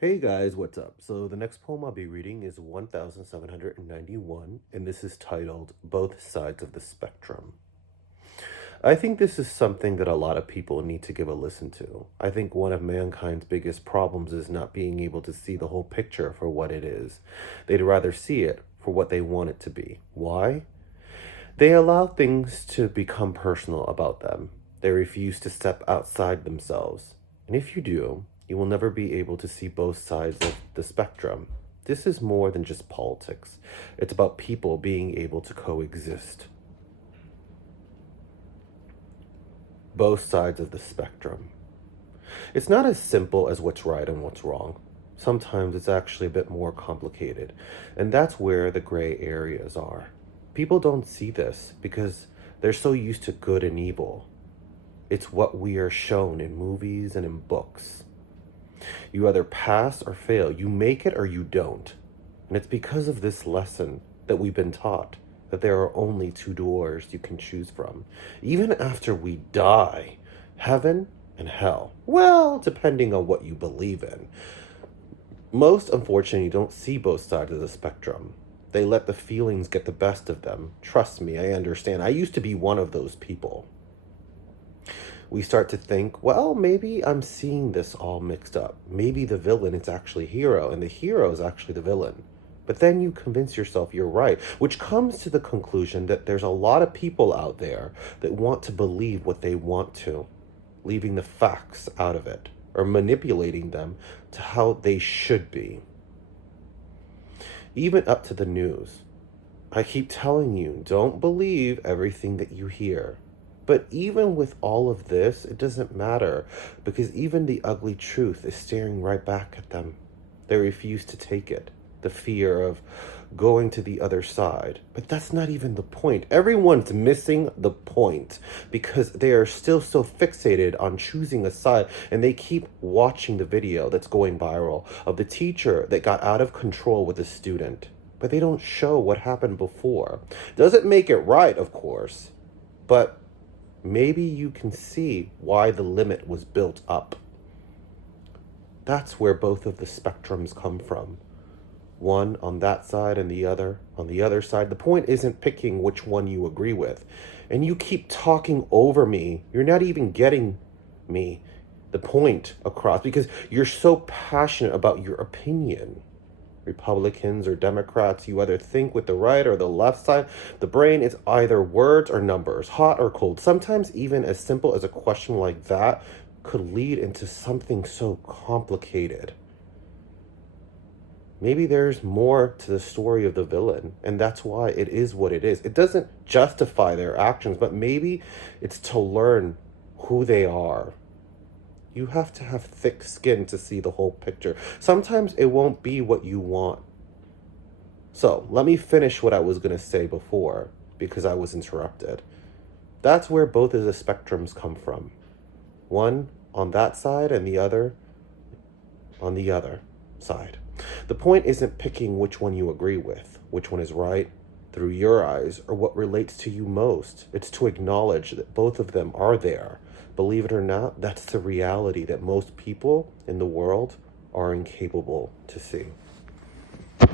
Hey guys, what's up? So the next poem I'll be reading is 1791, and this is titled Both Sides of the Spectrum. I think this is something that a lot of people need to give a listen to. I think one of mankind's biggest problems is not being able to see the whole picture for what it is. They'd rather see it for what they want it to be. Why? They allow things to become personal about them. They refuse to step outside themselves. And if you do, you will never be able to see both sides of the spectrum. This is more than just politics. It's about people being able to coexist. Both sides of the spectrum. It's not as simple as what's right and what's wrong. Sometimes it's actually a bit more complicated, and that's where the gray areas are. People don't see this because they're so used to good and evil. It's what we are shown in movies and in books. You either pass or fail. You make it or you don't. And it's because of this lesson that we've been taught that there are only two doors you can choose from. Even after we die, heaven and hell. Well, depending on what you believe in. Most, unfortunately, don't see both sides of the spectrum. They let the feelings get the best of them. Trust me, I understand. I used to be one of those people. We start to think, well, maybe I'm seeing this all mixed up. Maybe the villain is actually hero, and the hero is actually the villain. But then you convince yourself you're right, which comes to the conclusion that there's a lot of people out there that want to believe what they want to, leaving the facts out of it, or manipulating them to how they should be. Even up to the news. I keep telling you, don't believe everything that you hear. But even with all of this, it doesn't matter because even the ugly truth is staring right back at them. They refuse to take it. The fear of going to the other side. But that's not even the point. Everyone's missing the point because they are still so fixated on choosing a side, and they keep watching the video that's going viral of the teacher that got out of control with a student. But they don't show what happened before. Doesn't make it right, of course, but maybe you can see why the limit was built up. That's where both of the spectrums come from. One on that side and the other on the other side. The point isn't picking which one you agree with. And you keep talking over me. You're not even getting me, the point across, because you're so passionate about your opinion. Republicans or Democrats, you either think with the right or the left side. The brain is either words or numbers, hot or cold. Sometimes even as simple as a question like that could lead into something so complicated. Maybe there's more to the story of the villain, and that's why it is what it is. It doesn't justify their actions, but maybe it's to learn who they are. You have to have thick skin to see the whole picture. Sometimes it won't be what you want. So let me finish what I was going to say before because I was interrupted. That's where both of the spectrums come from. One on that side and the other on the other side. The point isn't picking which one you agree with, which one is right through your eyes, or what relates to you most. It's to acknowledge that both of them are there. Believe it or not, that's the reality that most people in the world are incapable to see.